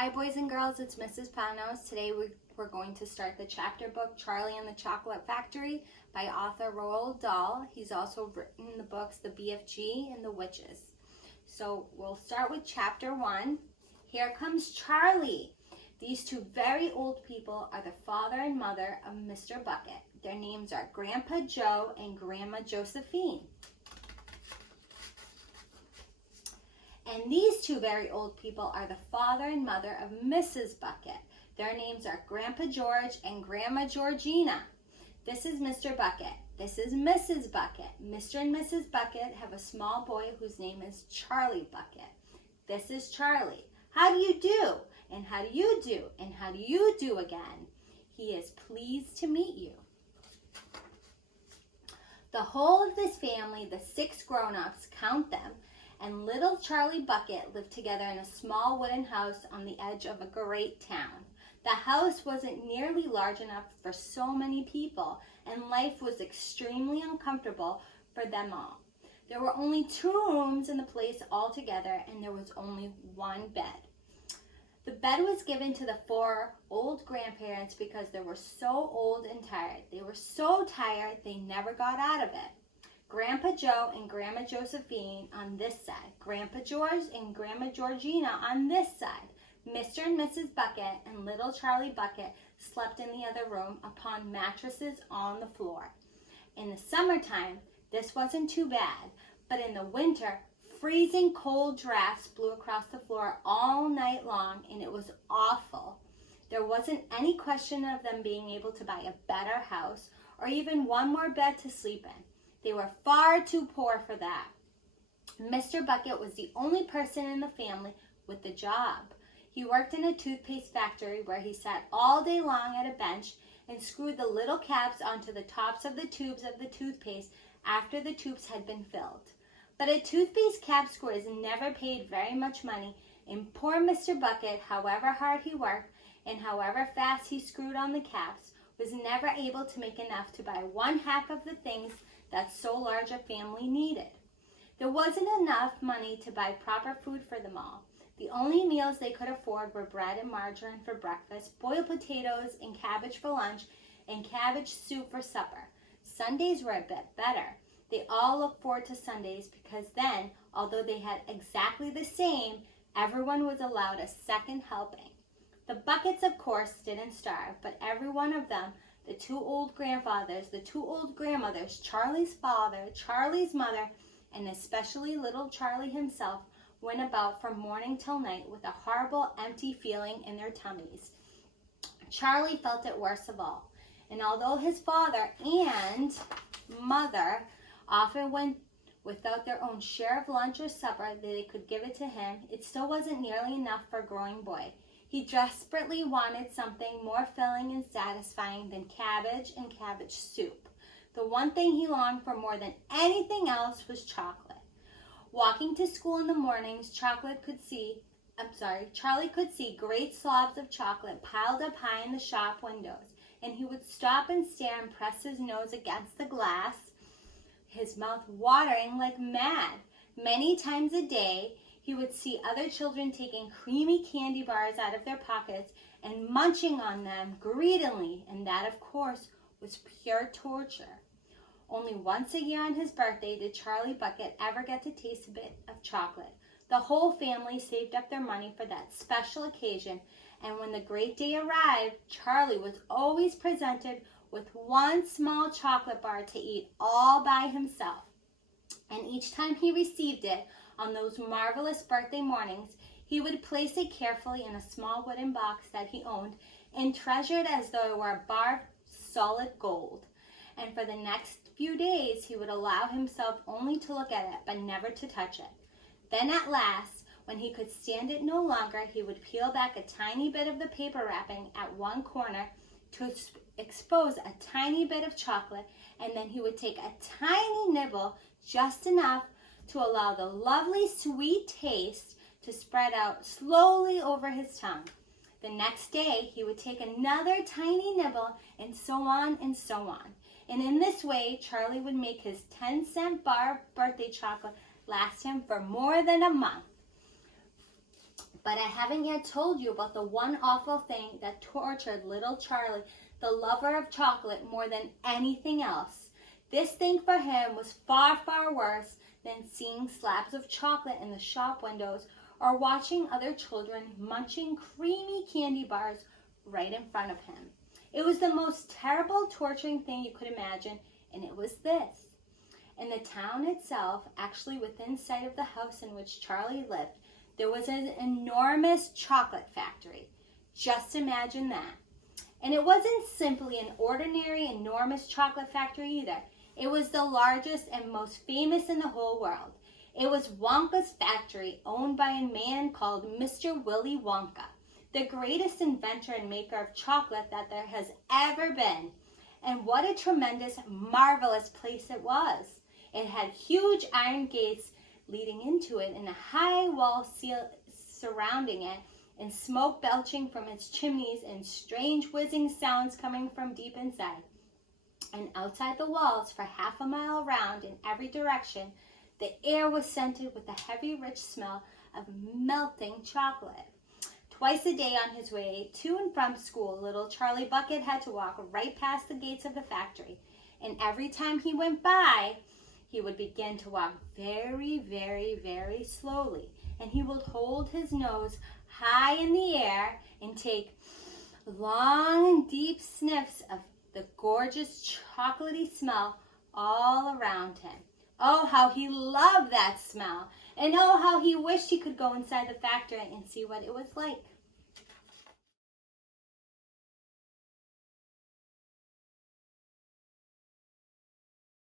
Hi boys and girls, it's Mrs. Panos. Today we're going to start the chapter book Charlie and the Chocolate Factory by author Roald Dahl. He's also written the books The BFG and The Witches. So we'll start with chapter 1. Here comes Charlie. These two very old people are the father and mother of Mr. Bucket. Their names are Grandpa Joe and Grandma Josephine. And these two very old people are the father and mother of Mrs. Bucket. Their names are Grandpa George and Grandma Georgina. This is Mr. Bucket. This is Mrs. Bucket. Mr. and Mrs. Bucket have a small boy whose name is Charlie Bucket. This is Charlie. How do you do? And how do you do? And how do you do again? He is pleased to meet you. The whole of this family, the 6 grown-ups, count them, and little Charlie Bucket lived together in a small wooden house on the edge of a great town. The house wasn't nearly large enough for so many people, and life was extremely uncomfortable for them all. There were only 2 rooms in the place altogether, and there was only 1 bed. The bed was given to the 4 old grandparents because they were so old and tired. They were so tired they never got out of it. Grandpa Joe and Grandma Josephine on this side, Grandpa George and Grandma Georgina on this side. Mr. and Mrs. Bucket and little Charlie Bucket slept in the other room upon mattresses on the floor. In the summertime, this wasn't too bad, but in the winter, freezing cold drafts blew across the floor all night long, and it was awful. There wasn't any question of them being able to buy a better house or even 1 more bed to sleep in. They were far too poor for that. Mr. Bucket was the only person in the family with a job. He worked in a toothpaste factory where he sat all day long at a bench and screwed the little caps onto the tops of the tubes of the toothpaste after the tubes had been filled. But a toothpaste cap screws never paid very much money, and poor Mr. Bucket, however hard he worked and however fast he screwed on the caps, was never able to make enough to buy 1/2 of the things that so large a family needed. There wasn't enough money to buy proper food for them all. The only meals they could afford were bread and margarine for breakfast, boiled potatoes and cabbage for lunch, and cabbage soup for supper. Sundays were a bit better. They all looked forward to Sundays because then, although they had exactly the same, everyone was allowed a second helping. The Buckets, of course, didn't starve, but every one of them, the 2 old grandfathers, the 2 old grandmothers, Charlie's father, Charlie's mother, and especially little Charlie himself, went about from morning till night with a horrible empty feeling in their tummies. Charlie felt it worst of all, and although his father and mother often went without their own share of lunch or supper that they could give it to him, it still wasn't nearly enough for a growing boy. He desperately wanted something more filling and satisfying than cabbage and cabbage soup. The one thing he longed for more than anything else was chocolate. Walking to school in the mornings, Charlie could see great slabs of chocolate piled up high in the shop windows, and he would stop and stare and press his nose against the glass, his mouth watering like mad. Many times a day, he would see other children taking creamy candy bars out of their pockets and munching on them greedily, and that, of course, was pure torture. Only once a year on his birthday did Charlie Bucket ever get to taste a bit of chocolate. The whole family saved up their money for that special occasion, and when the great day arrived, Charlie was always presented with 1 small chocolate bar to eat all by himself. And each time he received it, on those marvelous birthday mornings, he would place it carefully in a small wooden box that he owned and treasured as though it were a bar of solid gold. And for the next few days, he would allow himself only to look at it, but never to touch it. Then at last, when he could stand it no longer, he would peel back a tiny bit of the paper wrapping at one corner to expose a tiny bit of chocolate, and then he would take a tiny nibble, just enough to allow the lovely sweet taste to spread out slowly over his tongue. The next day, he would take another tiny nibble, and so on and so on. And in this way, Charlie would make his 10-cent bar of birthday chocolate last him for more than a month. But I haven't yet told you about the one awful thing that tortured little Charlie, the lover of chocolate, more than anything else. This thing for him was far, far worse than seeing slabs of chocolate in the shop windows or watching other children munching creamy candy bars right in front of him. It was the most terrible, torturing thing you could imagine, and it was this. In the town itself, actually within sight of the house in which Charlie lived, there was an enormous chocolate factory. Just imagine that. And it wasn't simply an ordinary, enormous chocolate factory either. It was the largest and most famous in the whole world. It was Wonka's factory, owned by a man called Mr. Willy Wonka, the greatest inventor and maker of chocolate that there has ever been. And what a tremendous, marvelous place it was. It had huge iron gates leading into it and a high wall surrounding it, and smoke belching from its chimneys and strange whizzing sounds coming from deep inside. And outside the walls, for half a mile around in every direction, the air was scented with the heavy, rich smell of melting chocolate. Twice a day on his way to and from school, little Charlie Bucket had to walk right past the gates of the factory. And every time he went by, he would begin to walk very, very, very slowly. And he would hold his nose high in the air and take long and deep sniffs of the gorgeous chocolatey smell all around him. Oh, how he loved that smell. And oh, how he wished he could go inside the factory and see what it was like.